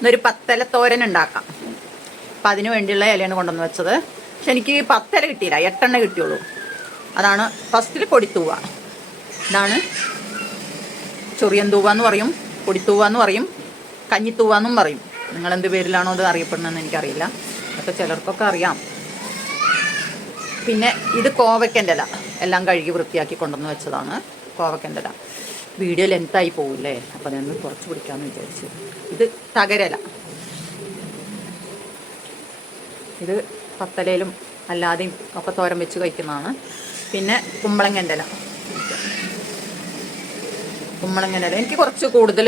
ഇന്നൊരു പത്തല തോരൻ ഉണ്ടാക്കാം. അപ്പം അതിന് വേണ്ടിയുള്ള ഇലയാണ് കൊണ്ടുവന്ന് വെച്ചത്. പക്ഷെ എനിക്ക് 10 ഇല കിട്ടിയില്ല, 8 എണ്ണ കിട്ടിയുള്ളൂ. അതാണ് ഫസ്റ്റിൽ പൊടിത്തൂവ. ഇതാണ് ചൊറിയൻ തൂവ എന്ന് പറയും, പൊടിത്തൂവ എന്ന് പറയും, കഞ്ഞിത്തൂവ എന്നും പറയും. നിങ്ങളെന്ത് പേരിലാണോ അത് അറിയപ്പെടുന്നതെന്ന് എനിക്കറിയില്ല. അതൊക്കെ ചിലർക്കൊക്കെ അറിയാം. പിന്നെ ഇത് കോവയ്ക്കൻ്റെ ഇല, എല്ലാം കഴുകി വൃത്തിയാക്കി കൊണ്ടുവന്ന് വെച്ചതാണ് കോവയ്ക്കൻ്റെ ഇല. വീഡിയോ ലെങ്തായി പോകില്ലേ, അപ്പം അതൊന്ന് കുറച്ച് പിടിക്കാമെന്ന് വിചാരിച്ചു. ഇത് തകരല, ഇത് പത്തലയിലും അല്ലാതെയും ഒക്കെ തോരൻ വെച്ച് കഴിക്കുന്നതാണ്. പിന്നെ കുമ്പളങ്ങൻ്റെ ഇല, കുമ്പളങ്ങൻ്റെ ഇല എനിക്ക് കുറച്ച് കൂടുതൽ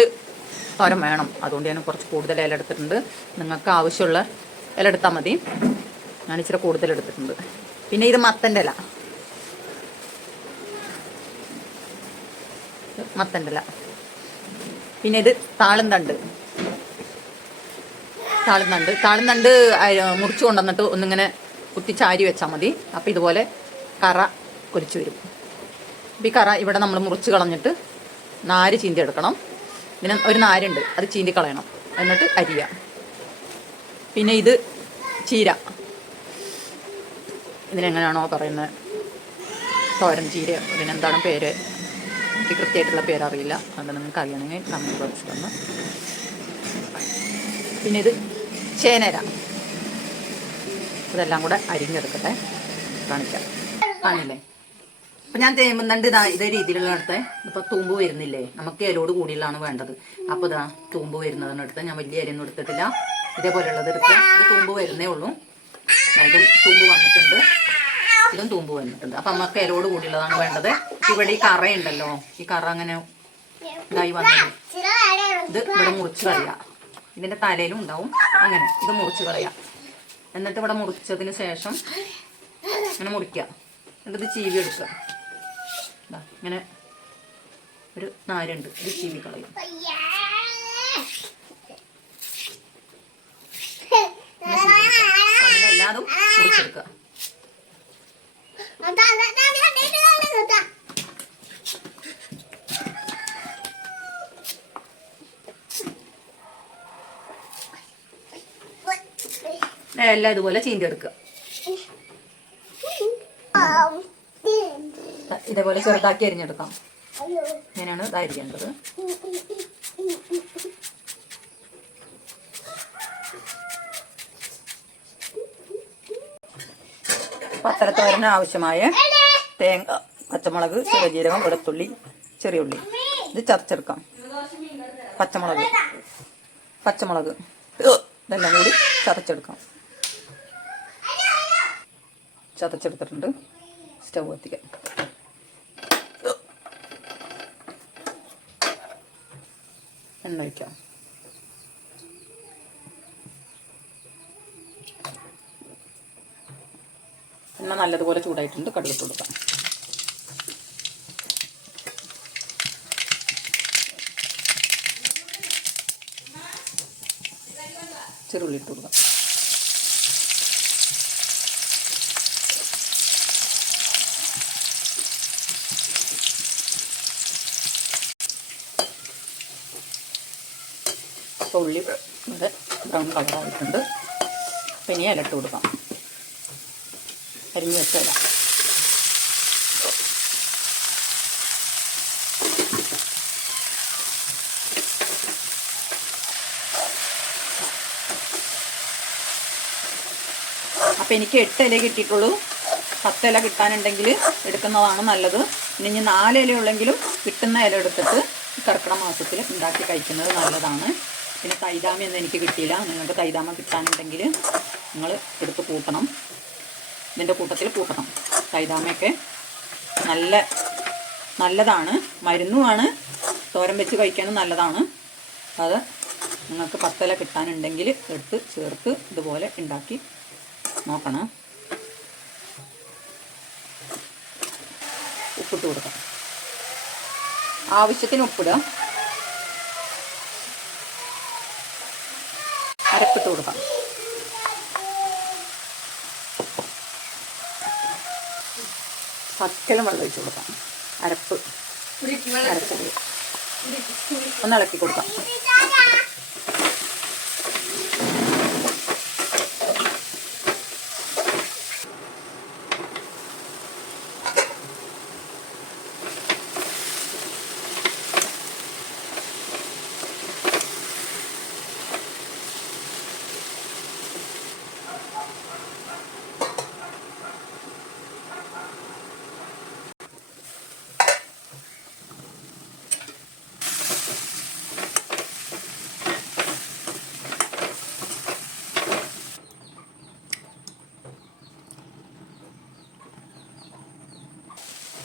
തോരൻ വേണം, അതുകൊണ്ട് ഞാൻ കുറച്ച് കൂടുതൽ ഇല എടുത്തിട്ടുണ്ട്. നിങ്ങൾക്ക് ആവശ്യമുള്ള ഇല എടുത്താൽ മതി, ഞാൻ ഇച്ചിരി കൂടുതൽ എടുത്തിട്ടുണ്ട്. പിന്നെ ഇത് മത്തൻ്റെ ഇല, മത്തൻ്റെ ഇല. പിന്നെ ഇത് താളുംതണ്ട്, താളുംതണ്ട് മുറിച്ച് കൊണ്ടുവന്നിട്ട് ഒന്നിങ്ങനെ കുത്തിച്ചാരി വെച്ചാൽ മതി. അപ്പം ഇതുപോലെ കറ കൊലിച്ച് വരും. അപ്പം ഈ കറ ഇവിടെ നമ്മൾ മുറിച്ച് കളഞ്ഞിട്ട് നാര് ചീന്തി എടുക്കണം. പിന്നെ ഒരു നാരുണ്ട്, അത് ചീന്തി കളയണം, എന്നിട്ട് അരിയുക. പിന്നെ ഇത് ചീര, ഇതിനെങ്ങനെയാണോ പറയുന്നത്, തോരൻ ചീര, ഇതിനെന്താണ് പേര്, എനിക്ക് കൃത്യമായിട്ടുള്ള പേരറിയില്ല. അതുകൊണ്ട് നിങ്ങൾക്ക് അറിയണമെങ്കിൽ നമ്മൾ കുറച്ച് തന്നു. പിന്നെ ഇത് ചേനര, ഇതെല്ലാം കൂടെ അരിഞ്ഞെടുക്കട്ടെ, കാണിക്കാം. കാണില്ലേ? അപ്പം ഞാൻ തേമ്പുന്നുണ്ട് ഇതേ രീതിയിലുള്ള എടുത്ത്. ഇപ്പോൾ തൂമ്പ് വരുന്നില്ലേ, നമുക്ക് ഇലയോട് കൂടിയുള്ളതാണ് വേണ്ടത്. അപ്പോൾ ഇതാ തൂമ്പ് വരുന്നതെന്ന് എടുത്ത്, ഞാൻ വലിയ ഇലയൊന്നും എടുത്തിട്ടില്ല, ഇതേപോലെയുള്ളത് എടുത്ത്. ഇത് തൂമ്പ് വരുന്നേ ഉള്ളൂ, ഇതും തൂമ്പ് വന്നിട്ടുണ്ട്, ഇതും തൂമ്പ് വന്നിട്ടുണ്ട്. അപ്പം നമുക്ക് ഇലയോട് കൂടിയുള്ളതാണ് വേണ്ടത്. ഇവിടെ ഈ കറയുണ്ടല്ലോ, ഈ കറ അങ്ങനെ ഇതായി വന്നത്, ഇത് ഇവിടെ മുറിച്ച് കളയാം. ഇതിൻ്റെ തലയിലും ഉണ്ടാവും, അങ്ങനെ ഇത് മുറിച്ച് കളയാം. എന്നിട്ട് ഇവിടെ മുറിച്ചതിന് ശേഷം ഇങ്ങനെ മുറിക്കുക, എന്നിട്ട് ഇത് ചീവി എടുക്കുക. ഇങ്ങനെ ഒരു നാരുണ്ട്, ഇത് ചീവി കളയും. എല്ലാതും മുറിച്ചെടുക്കുക. എല്ലാം ഇതുപോലെ ചീന്തി എടുക്കുക. ഇതേപോലെ ചെറുതാക്കി അരിഞ്ഞെടുക്കാം. ഇങ്ങനെയാണ് ഇതായിരിക്കേണ്ടത്. പത്തലത്തോരന് ആവശ്യമായ തേങ്ങ, പച്ചമുളക്, ചെറുജീരകം, വെളുത്തുള്ളി, ചെറിയ ഉള്ളി, ഇത് ചതച്ചെടുക്കാം. പച്ചമുളക് ഇതെല്ലാം കൂടി ചതച്ചെടുക്കാം. ചതച്ചെടുത്തിട്ടുണ്ട്. സ്റ്റവ് കത്തിക്കാം. എണ്ണ ഒഴിക്കാം. എണ്ണ നല്ലതുപോലെ ചൂടായിട്ടുണ്ട്, കടുക് ഇട്ട് കൊടുക്കാം. ചെറുള്ളി ഇട്ട് കൊടുക്കാം. അപ്പോൾ ഉള്ളി ഇവിടെ ബ്രൗൺ കളറായിട്ടുണ്ട്. അപ്പം ഇനി ഇലട്ട് കൊടുക്കാം. അരിഞ്ഞ് വെച്ച ഇല. അപ്പം എനിക്ക് 8 ഇല കിട്ടിയിട്ടുള്ളൂ. 10 ഇല കിട്ടാനുണ്ടെങ്കിൽ എടുക്കുന്നതാണ് നല്ലത്. ഇനി 4 ഇലയുള്ളെങ്കിലും കിട്ടുന്ന ഇല എടുത്തിട്ട് കർക്കിടക മാസത്തിൽ ഉണ്ടാക്കി കഴിക്കുന്നത് നല്ലതാണ്. പിന്നെ തൈതാമയൊന്നും എനിക്ക് കിട്ടിയില്ല. നിങ്ങൾക്ക് തൈതാമ കിട്ടാനുണ്ടെങ്കിൽ നിങ്ങൾ എടുത്ത് കൂട്ടണം, ഇതിൻ്റെ കൂട്ടത്തിൽ കൂട്ടണം. തൈതാമയൊക്കെ നല്ലതാണ്, മരുന്നുമാണ്, തോരൻ വെച്ച് കഴിക്കാനും നല്ലതാണ്. അത് നിങ്ങൾക്ക് 10 ഇല കിട്ടാനുണ്ടെങ്കിൽ എടുത്ത് ചേർത്ത് ഇതുപോലെ ഉണ്ടാക്കി നോക്കണം. ഉപ്പിട്ട് കൊടുക്കാം. ആവശ്യത്തിന് ഉപ്പിടുക. അരപ്പിട്ട് കൊടുക്കാം. പച്ചളം വെള്ളം ഒഴിച്ച് കൊടുക്കാം. അരപ്പ് ഒന്ന് ഇളക്കി കൊടുക്കാം.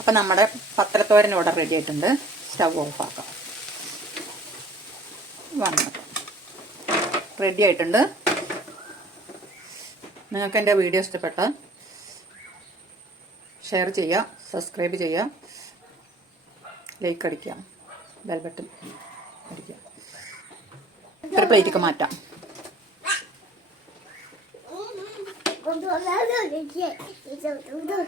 അപ്പം നമ്മുടെ പത്രത്തോരൻ ഇവിടെ റെഡി ആയിട്ടുണ്ട്. സ്റ്റവ് ഓഫ് ആക്കാം. റെഡി ആയിട്ടുണ്ട്. നിങ്ങൾക്ക് എൻ്റെ വീഡിയോ ഇഷ്ടപ്പെട്ടാൽ ഷെയർ ചെയ്യുക, സബ്സ്ക്രൈബ് ചെയ്യുക, ലൈക്ക് അടിക്കുക, ബെൽ ബട്ടൺ അടിക്കുക. ഒരു പ്ലേറ്റിലേക്ക് മാറ്റാം. Con tôi lấy được cái chuyện thì tôi